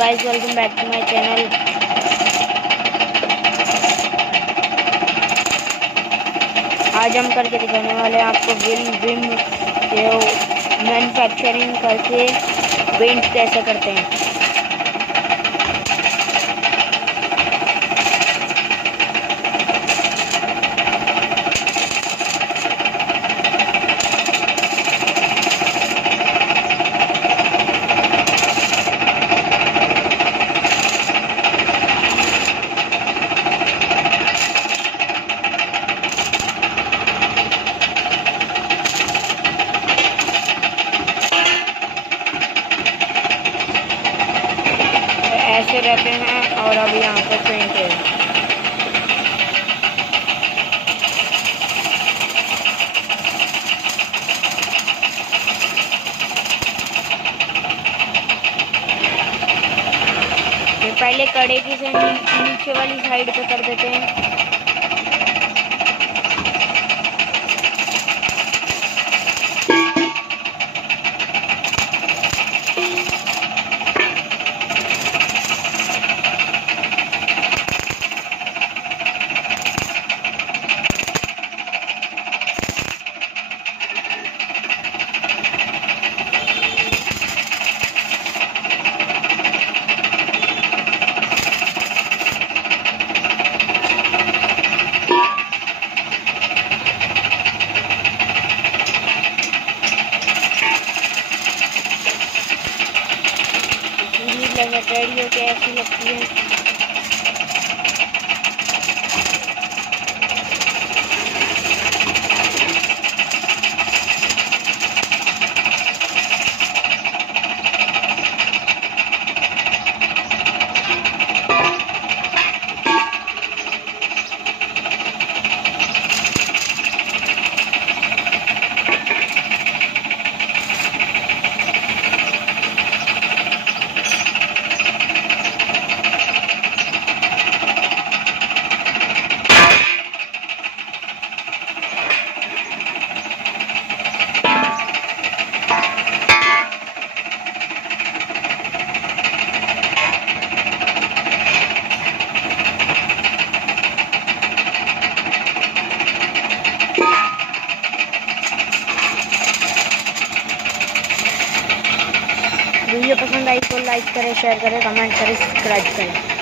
Guys, welcome back to my channel. आज हम करके दिखाने वाले हैं आपको विम मैन्युफैक्चरिंग करके पेंट कैसे करते हैं। ऐसे रहते हैं और अब यहाँ पर पेंट है। ये पहले कड़े की से नीचे वाली साइड पे कर देते हैं। रेडियो के ऐसी लगती है। वीडियो पसंद आई तो लाइक करें, शेयर करें, कमेंट करें, सब्सक्राइब करें।